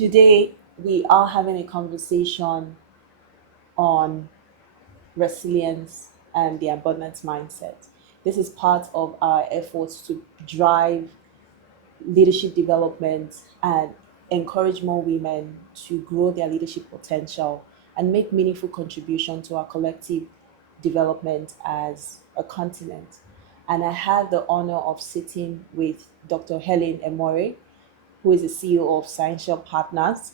Today, we are having a conversation on resilience and the abundance mindset. This is part of our efforts to drive leadership development and encourage more women to grow their leadership potential and make meaningful contribution to our collective development as a continent. And I have the honor of sitting with Dr. Helen Emore, who is the CEO of 𝗦𝗍 Partners,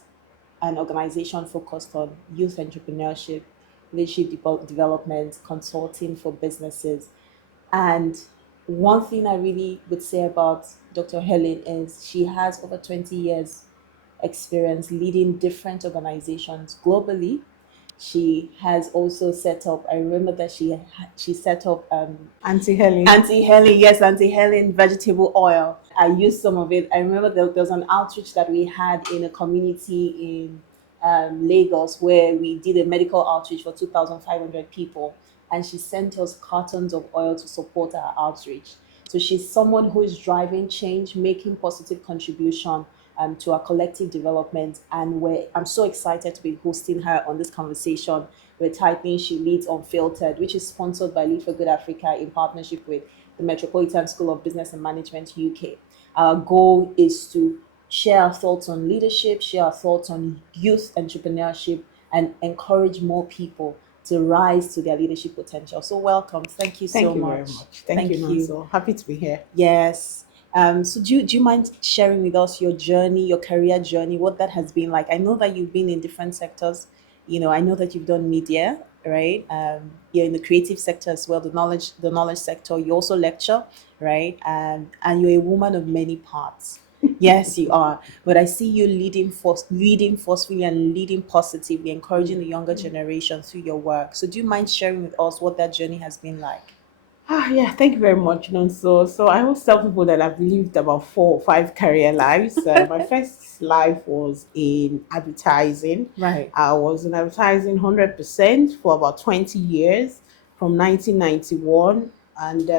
an organization focused on youth entrepreneurship, leadership development, consulting for businesses. And one thing I really would say about Dr. Helen is she has over 20 years experience leading different organizations globally. She has also set up, I remember that she set up Auntie Helen. Auntie Helen, yes, Auntie Helen vegetable oil. I used some of it. I remember there was an outreach that we had in a community in Lagos where we did a medical outreach for 2,500 people, and she sent us cartons of oil to support our outreach. So she's someone who is driving change, making positive contribution to our collective development. And I'm so excited to be hosting her on this conversation. We're titling She Leads Unfiltered, which is sponsored by Lead for Good Africa in partnership with the Metropolitan School of Business and Management, UK. Our goal is to share our thoughts on leadership, share our thoughts on youth entrepreneurship, and encourage more people to rise to their leadership potential. So welcome. Thank you Thank so you much. very much. Thank you, Nanso. Happy to be here. Yes. So do you mind sharing with us your journey, your career journey, what that has been like? I know that you've been in different sectors. I know that you've done media, right? You're in the creative sector as well, the knowledge sector. You also lecture, right? And you're a woman of many parts. Yes, you are. But I see you leading forcefully and leading positively, encouraging the younger generation through your work. So do you mind sharing with us what that journey has been like? Yeah, thank you very much, Nanso. So I always tell people that I've lived about 4 or 5 career lives. My first life was in advertising. Right. I was in advertising 100% for about 20 years from 1991. And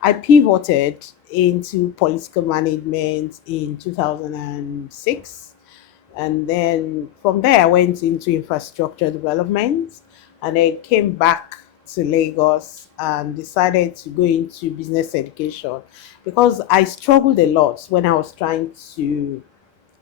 I pivoted into political management in 2006. And then from there, I went into infrastructure development and then came back to Lagos and decided to go into business education because I struggled a lot when I was trying to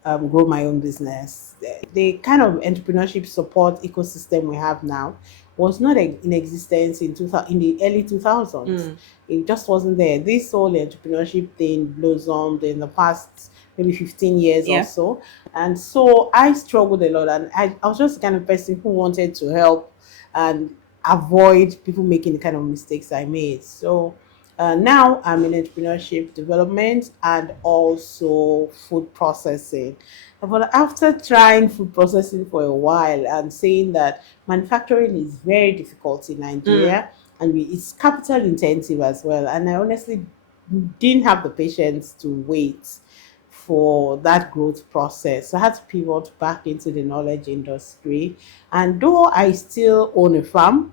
grow my own business. The kind of entrepreneurship support ecosystem we have now was not in existence in 2000, in the early 2000s. It just wasn't there. This whole entrepreneurship thing blossomed in the past maybe 15 years or Yeah. so. And so I struggled a lot, and I was just the kind of person who wanted to help and avoid people making the kind of mistakes I made. So now I'm in entrepreneurship development and also food processing. But after trying food processing for a while and saying that manufacturing is very difficult in Nigeria and it's capital intensive as well, and I honestly didn't have the patience to wait for that growth process. So I had to pivot back into the knowledge industry. And though I still own a farm,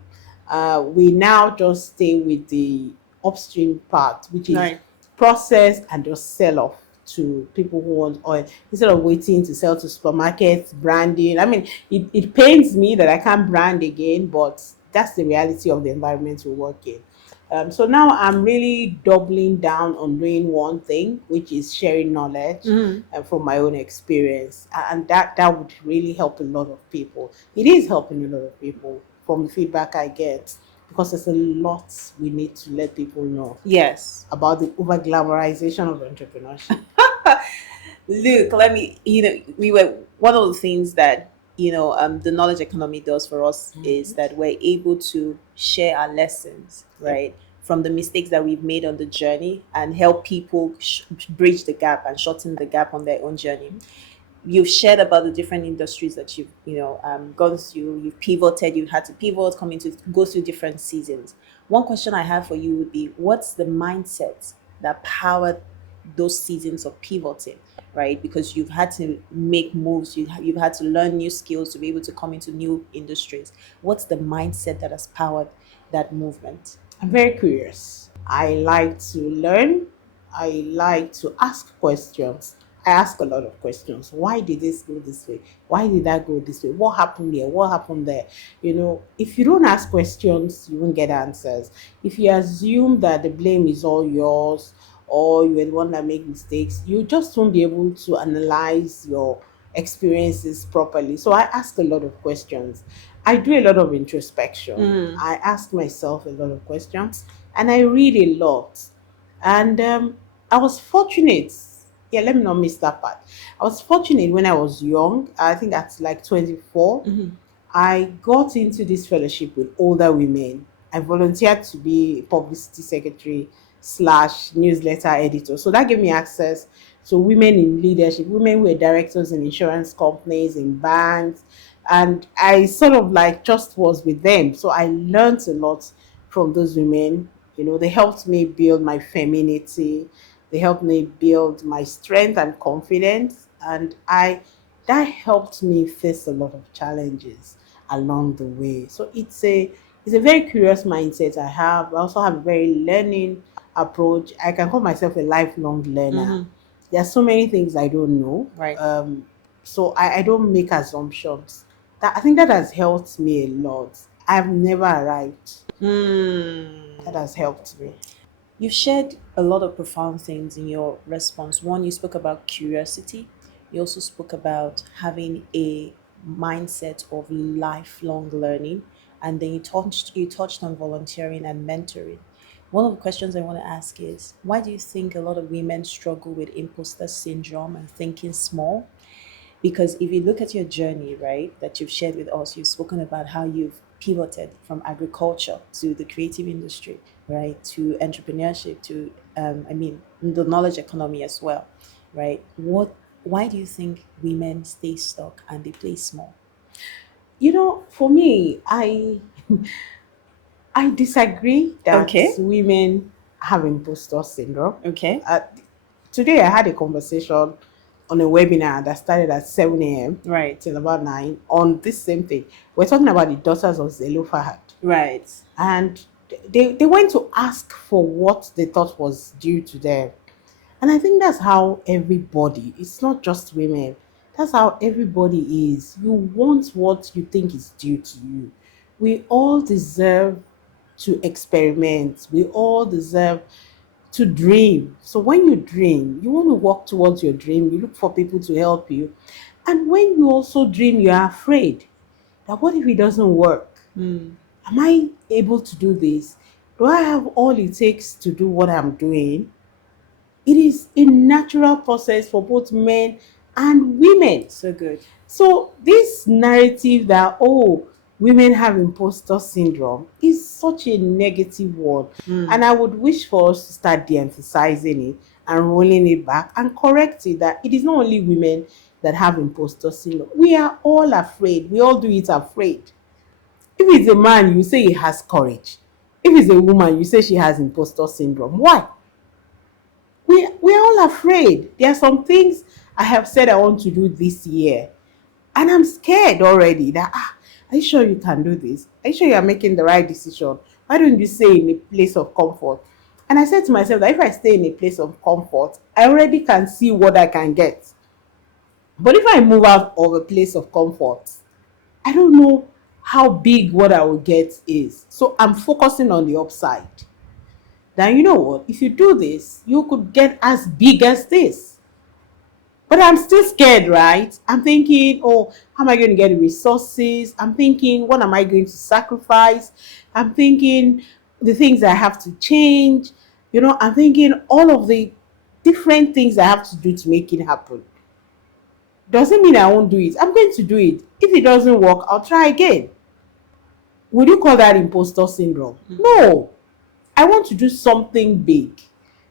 we now just stay with the upstream part, which is Right. process and just sell off to people who want oil instead of waiting to sell to supermarkets, branding. I mean, it pains me that I can't brand again, but that's the reality of the environment we work in. So now I'm really doubling down on doing one thing, which is sharing knowledge from my own experience, and that would really help a lot of people. It is helping a lot of people from the feedback I get because there's a lot we need to let people know Yes. about the over glamorization of entrepreneurship. Look, let me, we were, one of the things that, the knowledge economy does for us is that we're able to share our lessons, right? From the mistakes that we've made on the journey and help people bridge the gap and shorten the gap on their own journey. You've shared about the different industries that you've, gone through. You've pivoted, you've had to pivot, go through different seasons. One question I have for you would be, what's the mindset that powered those seasons of pivoting, right? Because you've had to make moves, you've had to learn new skills to be able to come into new industries. What's the mindset that has powered that movement? I'm very curious. I like to learn. I like to ask questions. I ask a lot of questions. Why did this go this way? Why did that go this way? What happened here? What happened there? If you don't ask questions, you won't get answers. If you assume that the blame is all yours, or you're the one that make mistakes, you just won't be able to analyze your experiences properly. So I ask a lot of questions. I do a lot of introspection. I ask myself a lot of questions, and I read a lot. And I was fortunate. Yeah, let me not miss that part. I was fortunate when I was young. I think at like 24. I got into this fellowship with older women. I volunteered to be a publicity secretary slash newsletter editor. So that gave me access to women in leadership, women who were directors in insurance companies, in banks. And I sort of like just was with them. So I learned a lot from those women. They helped me build my femininity. They helped me build my strength and confidence. And that helped me face a lot of challenges along the way. So it's a very curious mindset I have. I also have a very learning approach. I can call myself a lifelong learner. There are so many things I don't know. Right. So I don't make assumptions. I think that has helped me a lot. I've never arrived. That has helped me. You've shared a lot of profound things in your response. One, you spoke about curiosity. You also spoke about having a mindset of lifelong learning. And then you touched on volunteering and mentoring. One of the questions I want to ask is, why do you think a lot of women struggle with imposter syndrome and thinking small? Because if you look at your journey, right, that you've shared with us, you've spoken about how you've pivoted from agriculture to the creative industry, right, to entrepreneurship, to, the knowledge economy as well, right? Why do you think women stay stuck and they play small? For me, I disagree that Okay. women have imposter syndrome. Okay. Today I had a conversation on a webinar that started at 7 a.m. Right. till about 9 on this same thing. We're talking about the daughters of Zelophehad. Right. And they went to ask for what they thought was due to them. And I think that's how everybody, it's not just women, that's how everybody is. You want what you think is due to you. We all deserve to experiment. We all deserve to dream. So when you dream, you want to work towards your dream. You look for people to help you. And when you also dream, you are afraid that what if it doesn't work? Am I able to do this? Do I have all it takes to do what I'm doing? It is a natural process for both men and women. So good. So this narrative that, women have imposter syndrome is such a negative word. And I would wish for us to start de-emphasizing it and rolling it back and correct it, that it is not only women that have imposter syndrome. We are all afraid. We all do it afraid. If it's a man, you say he has courage. If it's a woman, you say she has imposter syndrome. Why? We're all afraid. There are some things I have said I want to do this year, and I'm scared already that, are you sure you can do this? Are you sure you are making the right decision? Why don't you stay in a place of comfort? And I said to myself that if I stay in a place of comfort, I already can see what I can get. But if I move out of a place of comfort, I don't know how big what I will get is. So I'm focusing on the upside. Then you know what? If you do this, you could get as big as this. But I'm still scared, right? I'm thinking, how am I going to get the resources? I'm thinking, what am I going to sacrifice? I'm thinking the things I have to change. I'm thinking all of the different things I have to do to make it happen. Doesn't mean I won't do it. I'm going to do it. If it doesn't work, I'll try again. Would you call that imposter syndrome? No. I want to do something big,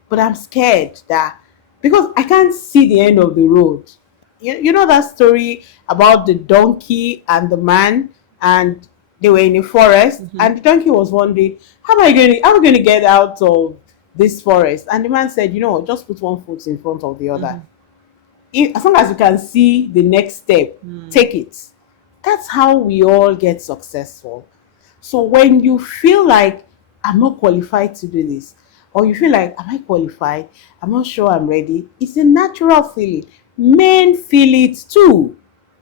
but I'm scared that, because I can't see the end of the road. You know that story about the donkey and the man, and they were in a forest, and the donkey was wondering, how am I going to get out of this forest? And the man said, just put one foot in front of the other. As long as you can see the next step, take it. That's how we all get successful. So when you feel like, I'm not qualified to do this, or you feel like, am I qualified? I'm not sure I'm ready. It's a natural feeling. Men feel it too.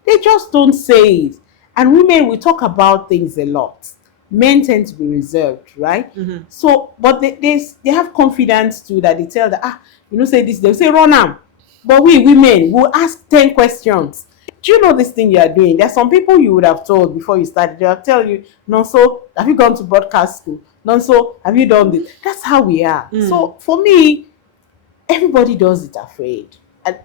They just don't say it. And women, we talk about things a lot. Men tend to be reserved, right? Mm-hmm. So, but they have confidence too, that they tell that, say this, they'll say, run am. But we women will ask 10 questions. Do you know this thing you are doing? There's some people you would have told before you started. They'll tell you, no, so have you gone to broadcast school? No, so have you done this? That's how we are. So for me, everybody does it afraid.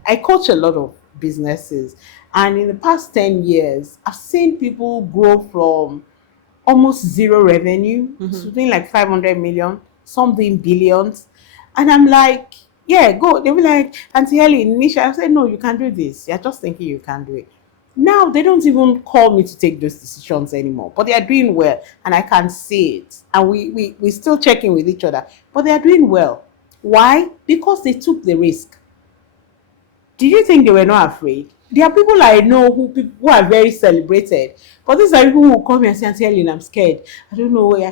I coach a lot of businesses, and in the past 10 years, I've seen people grow from almost zero revenue to doing like 500 million, some doing billions. And I'm like, yeah, go. They were like, Auntie Helen, initially, I said, no, you can do this. You're just thinking you can do it. Now they don't even call me to take those decisions anymore, but they are doing well, and I can see it. And we still checking with each other, but they are doing well. Why? Because they took the risk. Did you think they were not afraid? There are people I know who are very celebrated, but these are people who come here and say, Auntie Helen, I'm scared. I don't know. I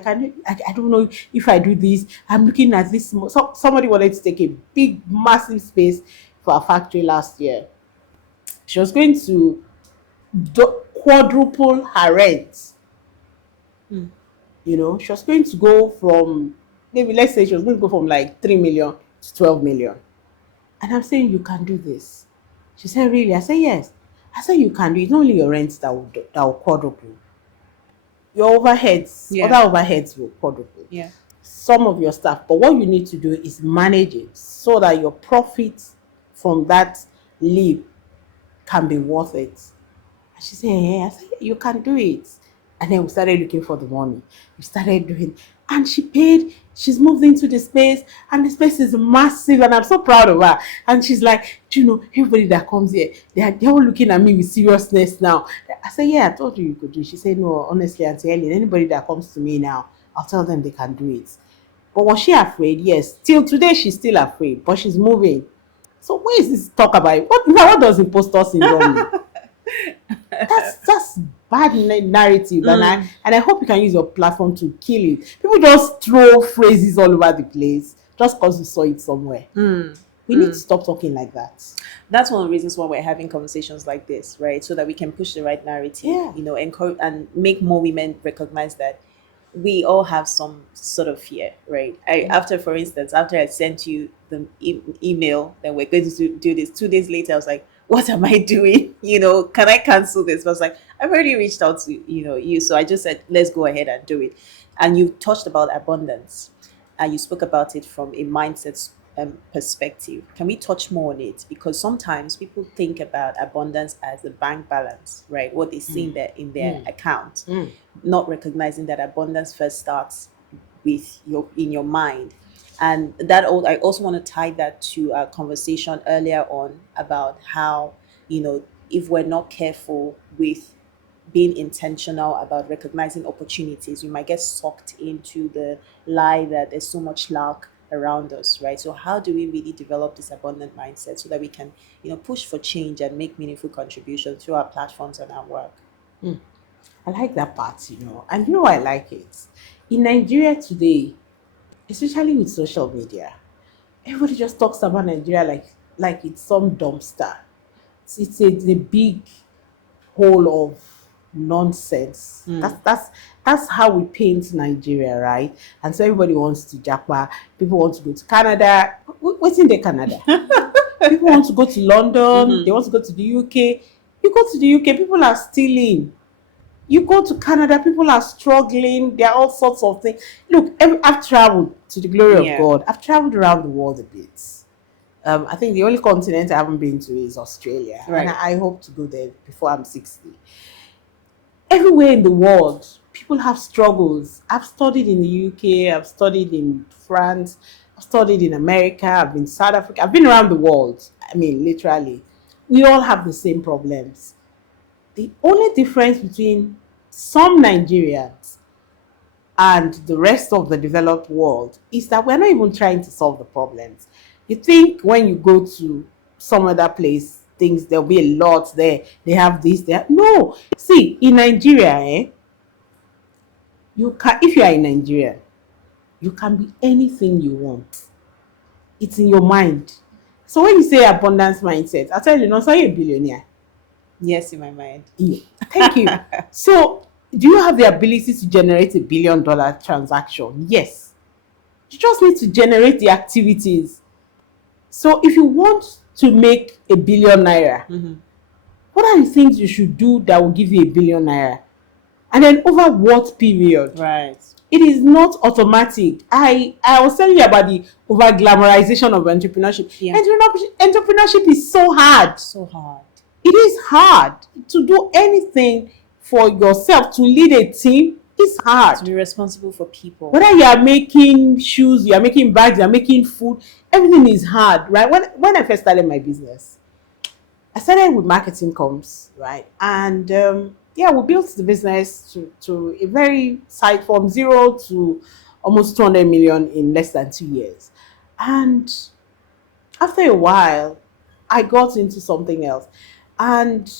don't know if I do this. I'm looking at this. Somebody wanted to take a big, massive space for a factory last year. She was going to quadruple her rent. She was going to go from, maybe let's say she was going to go from like 3 million to 12 million. And I'm saying, you can do this. She said, really? I said, yes. I said, you can do it. It's not only your rent that will quadruple. Your overheads, other overheads will quadruple. Yeah. Some of your stuff. But what you need to do is manage it so that your profits from that leap can be worth it. And she said, yeah. I said, you can do it. And then we started looking for the money. We started doing, and she paid. She's moved into the space, and the space is massive, and I'm so proud of her. And she's like, do you know, everybody that comes here, they're all looking at me with seriousness now. I said, yeah, I told you could do it. She said, no, honestly, Auntie Helen, anybody that comes to me now, I'll tell them they can do it. But was she afraid? Yes. Till today, she's still afraid, but she's moving. So where is this talk about it? What does imposter syndrome mean? That's bad narrative, and I hope you can use your platform to kill it. People just throw phrases all over the place just because you saw it somewhere. We need to stop talking like that. That's one of the reasons why we're having conversations like this, right? So that we can push the right narrative, encourage and make more women recognize that we all have some sort of fear, right? For instance, after I sent you the email that we're going to do this, 2 days later, I was like, what am I doing? Can I cancel this? But I was like, I've already reached out to, you. So I just said, let's go ahead and do it. And you touched about abundance, and you spoke about it from a mindset perspective. Can we touch more on it? Because sometimes people think about abundance as the bank balance, right? What they see in their account, not recognizing that abundance first starts with in your mind. And I also want to tie that to a conversation earlier on about how, if we're not careful with being intentional about recognizing opportunities, we might get sucked into the lie that there's so much luck around us, right? So how do we really develop this abundant mindset so that we can, push for change and make meaningful contributions through our platforms and our work? I like that part, and I like it. In Nigeria today, especially with social media, everybody just talks about Nigeria like it's some dumpster. It's a big hole of nonsense. That's how we paint Nigeria, right? And so everybody wants to japa. People want to go to Canada. What's in the Canada? People want to go to London. They want to go to the UK. You go to the UK, people are stealing. You go to Canada, people are struggling. There are all sorts of things. Look, I've traveled, to the glory of God. I've traveled around the world a bit. I think the only continent I haven't been to is Australia. Right. And I hope to go there before I'm 60. Everywhere in the world, people have struggles. I've studied in the UK. I've studied in France. I've studied in America. I've been in South Africa. I've been around the world. I mean, literally. We all have the same problems. The only difference between some Nigerians and the rest of the developed world is that we're not even trying to solve the problems. You think when you go to some other place, things there'll be a lot there. They have this, there. No. See, in Nigeria, if you are in Nigeria, you can be anything you want. It's in your mind. So when you say abundance mindset, I'll tell you, no, so you're a billionaire. Yes, in my mind. Yeah. Thank you. So do you have the ability to generate $1 billion transaction? Yes. You just need to generate the activities. So if you want to make ₦1 billion, what are the things you should do that will give you ₦1 billion? And then over what period? Right. It is not automatic. I was telling you about the over glamorization of entrepreneurship. Yeah. Entrepreneurship is so hard. So hard. It is hard to do anything for yourself. To lead a team is hard. To be responsible for people. Whether you are making shoes, you are making bags, you are making food, everything is hard, right? When I first started my business, I started with marketing comms, right? And we built the business to a very side from 0 to almost 200 million in less than 2 years. And after a while, I got into something else. And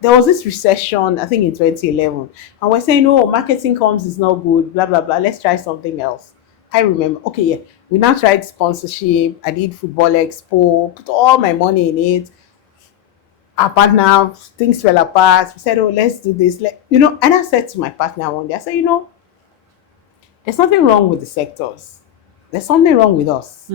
there was this recession, I think in 2011. And we're saying, no, marketing comms is not good, blah, blah, blah. Let's try something else. I remember, okay, yeah, we now tried sponsorship. I did Football Expo, put all my money in it. Our partner, things fell apart. We said, oh, let's do this. And I said to my partner one day, I said, there's nothing wrong with the sectors. There's something wrong with us.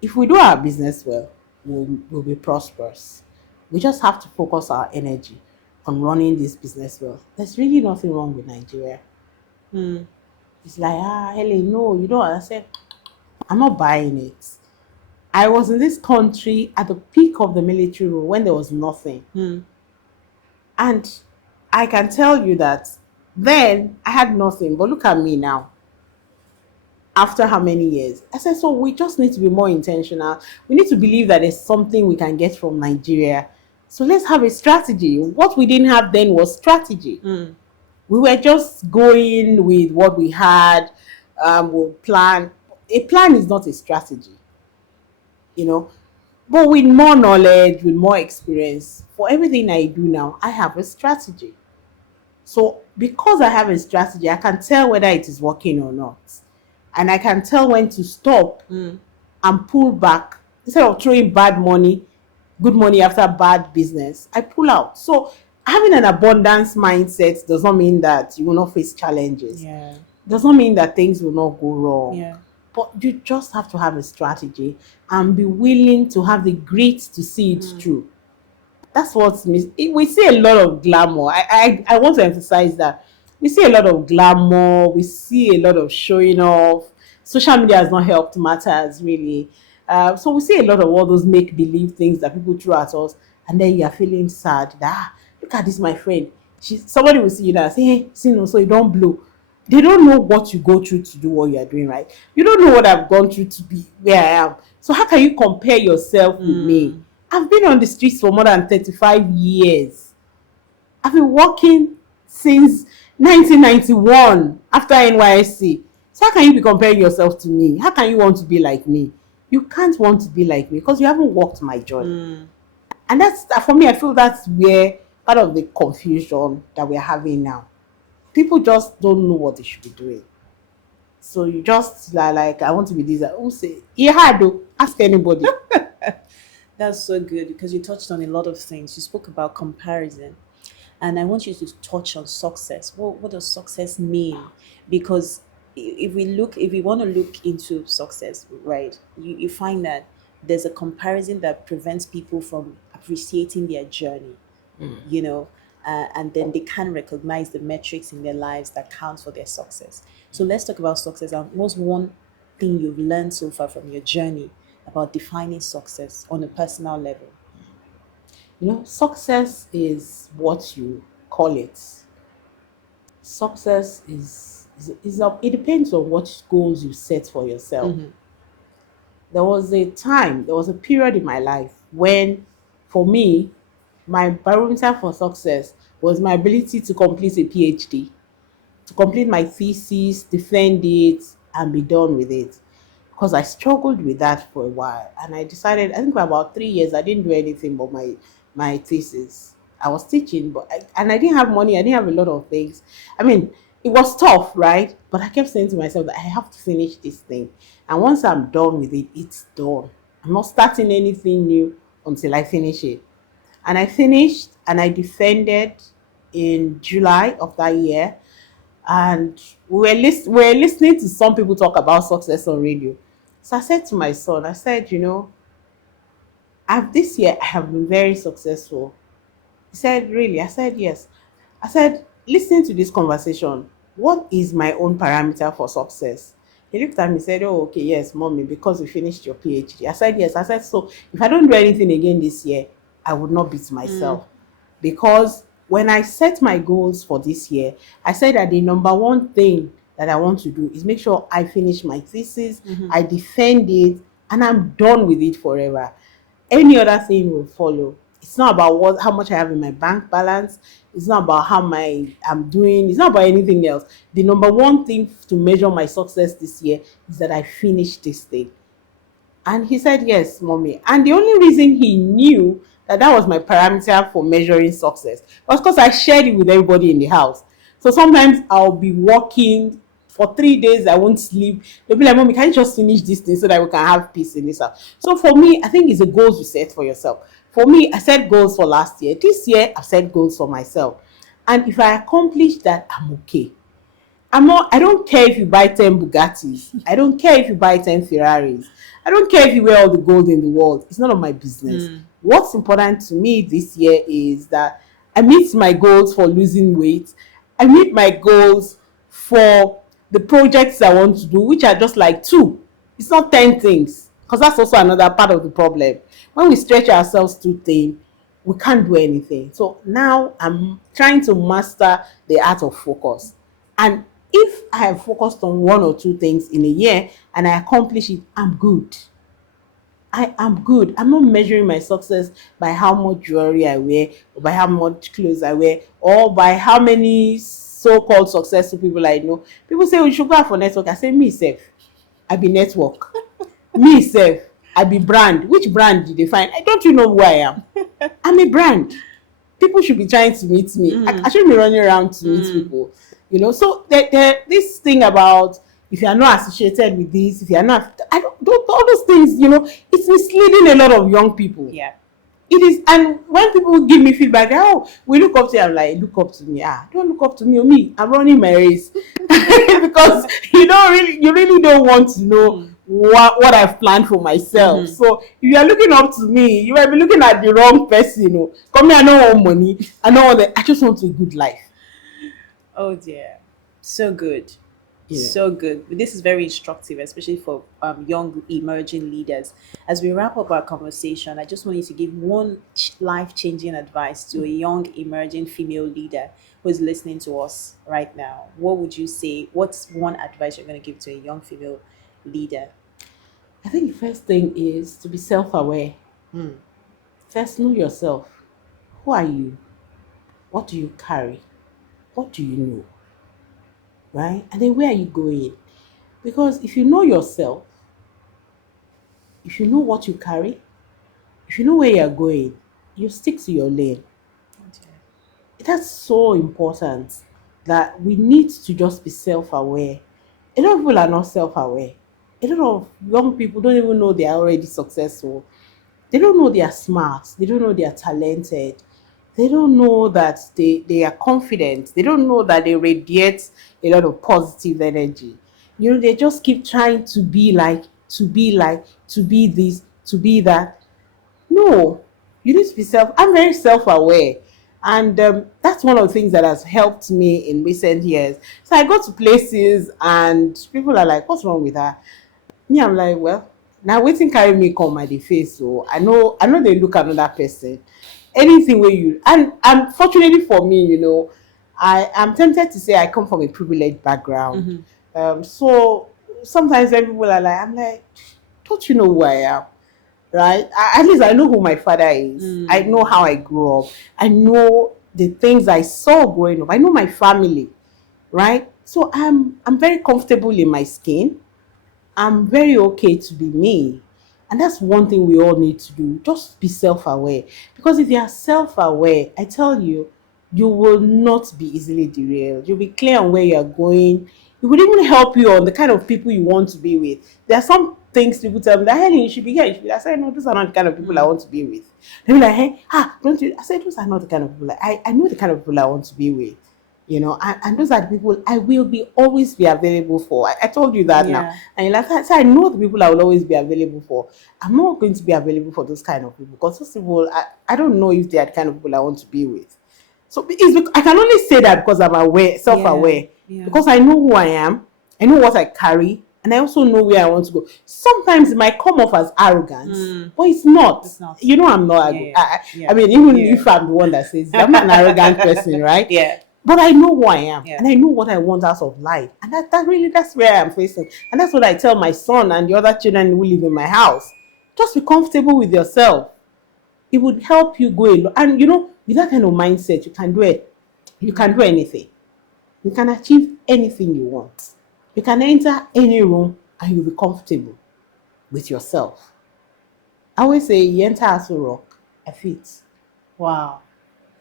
If we do our business well, we'll be prosperous. We just have to focus our energy on running this business well. There's really nothing wrong with Nigeria. It's like, Helen, no, you don't. I said, I'm not buying it. I was in this country at the peak of the military rule when there was nothing. And I can tell you that then I had nothing. But look at me now. After how many years? I said, so we just need to be more intentional. We need to believe that there's something we can get from Nigeria. So let's have a strategy. What we didn't have then was strategy. We were just going with what we had. We'll plan. A plan is not a strategy. But with more knowledge, with more experience, for everything I do now, I have a strategy. So because I have a strategy, I can tell whether it is working or not. And I can tell when to stop and pull back. Instead of throwing bad money, good money after bad business, I pull out. So having an abundance mindset does not mean that you will not face challenges. Does not mean that things will not go wrong. But you just have to have a strategy and be willing to have the grit to see it through. That's what's missing. We see a lot of glamour. I want to emphasize that. We see a lot of glamour. We see a lot of showing off. Social media has not helped matters, really. So we see a lot of all those make-believe things that people throw at us. And then you're feeling sad. Look at this, my friend. Somebody will see you and say, hey, see, no, so you don't blow. They don't know what you go through to do what you're doing, right? You don't know what I've gone through to be where I am. So how can you compare yourself with me? I've been on the streets for more than 35 years. I've been working since 1991 after NYSC. So how can you be comparing yourself to me? How can you want to be like me? You can't want to be like me because you haven't walked my journey. And that's, for me, I feel that's where part of the confusion that we're having now. People just don't know what they should be doing. So you just like, I want to be this. Who say, yeah, ask anybody. That's so good because you touched on a lot of things. You spoke about comparison. And I want you to touch on success. What does success mean? Because if we want to look into success, right, you find that there's a comparison that prevents people from appreciating their journey, and then they can't recognize the metrics in their lives that count for their success. So let's talk about success. And what's one thing you've learned so far from your journey about defining success on a personal level? Success is what you call it. Success it depends on what goals you set for yourself. There was a period in my life when, for me, my barometer for success was my ability to complete a PhD, to complete my thesis, defend it, and be done with it. Because I struggled with that for a while. And I decided, I think for about 3 years, I didn't do anything but my thesis. I was teaching, and I didn't have money. I didn't have a lot of things. I mean, it was tough, right? But I kept saying to myself that I have to finish this thing. And once I'm done with it, it's done. I'm not starting anything new until I finish it. And I finished and I defended in July of that year. And we were listening to some people talk about success on radio. So I said to my son, I said, this year I have been very successful. He said, really? I said, yes. I said, listening to this conversation, what is my own parameter for success? He looked at me and said, oh, okay, yes, mommy, because you finished your PhD. I said, yes. I said, so if I don't do anything again this year, I would not beat myself. Because when I set my goals for this year, I said that the number one thing that I want to do is make sure I finish my thesis, I defend it, and I'm done with it forever. Any other thing will follow. It's not about how much I have in my bank balance. It's not about how I'm doing. It's not about anything else. The number one thing to measure my success this year is that I finished this thing. And he said, yes, mommy. And the only reason he knew that was my parameter for measuring success was because I shared it with everybody in the house. So sometimes I'll be working for 3 days, I won't sleep. They'll be like, mommy, can you just finish this thing so that we can have peace in this house? So for me, I think it's a goals you set for yourself. For me, I set goals for last year. This year, I've set goals for myself. And if I accomplish that, I'm okay. I don't care if you buy 10 Bugattis. I don't care if you buy 10 Ferraris. I don't care if you wear all the gold in the world. It's none of my business. What's important to me this year is that I meet my goals for losing weight. I meet my goals for the projects I want to do, which are just like 2. It's not 10 things, because that's also another part of the problem. When we stretch ourselves too thin, we can't do anything. So now I'm trying to master the art of focus. And if I have focused on 1 or 2 things in a year and I accomplish it, I'm good. I am good. I'm not measuring my success by how much jewelry I wear, or by how much clothes I wear, or by how many so-called successful people I know. People say, we should go out for network. I say, me self, I be network. Me self, I be brand. Which brand did they find? Don't you know who I am? I'm a brand. People should be trying to meet me. I shouldn't be running around to meet people. So this thing about if you are not associated with this, if you are not, all those things, it's misleading a lot of young people. Yeah. It is, and when people give me feedback, we look up to you, I'm like, look up to me. Don't look up to me or me. I'm running my race. Because you really don't want to know what I've planned for myself. So if you are looking up to me, you might be looking at the wrong person. Come here, I don't want money. I just want a good life. Oh dear, so good. Yeah. So good. This is very instructive, especially for young emerging leaders. As we wrap up our conversation, I just want you to give one life-changing advice to a young emerging female leader who is listening to us right now. What would you say? What's one advice you're going to give to a young female leader? I think the first thing is to be self-aware. First, know yourself. Who are you? What do you carry? What do you know? Right? And then where are you going? Because if you know yourself, if you know what you carry, if you know where you're going, you stick to your lane. That's so important, that we need to just be self-aware. A lot of people are not self-aware. A lot of young people don't even know they are already successful. They don't know they are smart. They don't know they are talented. They don't know that they are confident. They don't know that they radiate a lot of positive energy. They just keep trying to be like, to be this, to be that. No, you need to be I'm very self-aware. And that's one of the things that has helped me in recent years. So I go to places and people are like, what's wrong with her? Me, I'm like, well, now waiting carry me come at the face. So I know they look at another person. Anything where and unfortunately for me, I am tempted to say I come from a privileged background. So sometimes when people are like, I'm like, don't you know who I am? Right? At least I know who my father is. I know how I grew up. I know the things I saw growing up. I know my family, right? So I'm very comfortable in my skin. I'm very okay to be me. And that's one thing we all need to do. Just be self-aware. Because if you are self-aware, I tell you, you will not be easily derailed. You'll be clear on where you're going. It would even help you on the kind of people you want to be with. There are some things people tell me that, Helen, you should be here. You should be. I said, no, those are not the kind of people I want to be with. They be like, hey, don't you? I said, those are not the kind of people. I know the kind of people I want to be with. And those are the people I will always be available for. I told you that now. And like I said, I know the people I will always be available for. I'm not going to be available for those kind of people, because those people, I don't know if they are the kind of people I want to be with. So I can only say that because I'm aware, self-aware, because I know who I am, I know what I carry, and I also know where I want to go. Sometimes it might come off as arrogance, but it's not. I'm not. I mean, even if I'm the one that says I'm not an arrogant person, right? But I know who I am, and I know what I want out of life, and that's where I'm facing, and that's what I tell my son and the other children who live in my house. Just be comfortable with yourself. It would help you go along, and with that kind of mindset, you can do it. You can do anything. You can achieve anything you want. You can enter any room and you'll be comfortable with yourself. I always say, you enter Aso Rock, I fit. Wow.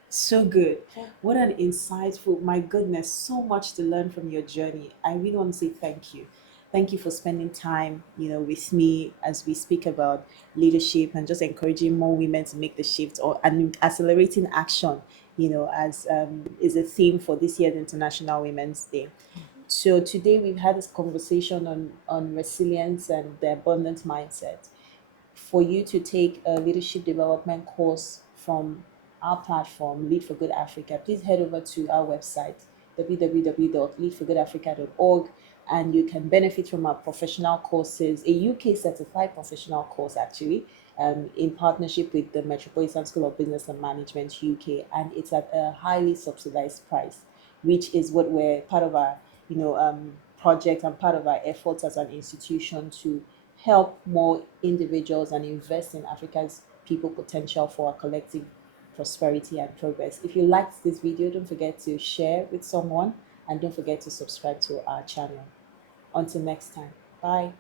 So good. What an insightful, my goodness, so much to learn from your journey. I really want to say thank you. Thank you for spending time, with me as we speak about leadership and just encouraging more women to make the shift and accelerating action, as is a theme for this year's International Women's Day. So today we've had this conversation on resilience and the abundant mindset. For you to take a leadership development course from our platform, Lead for Good Africa, please head over to our website, www.leadforgoodafrica.org, and you can benefit from our professional courses, a UK certified professional course actually, in partnership with the Metropolitan School of Business and Management UK, and it's at a highly subsidized price, which is what we're part of our project and part of our efforts as an institution to help more individuals and invest in Africa's people potential for our collective prosperity and progress. If you liked this video, don't forget to share with someone, and don't forget to subscribe to our channel. Until next time, bye.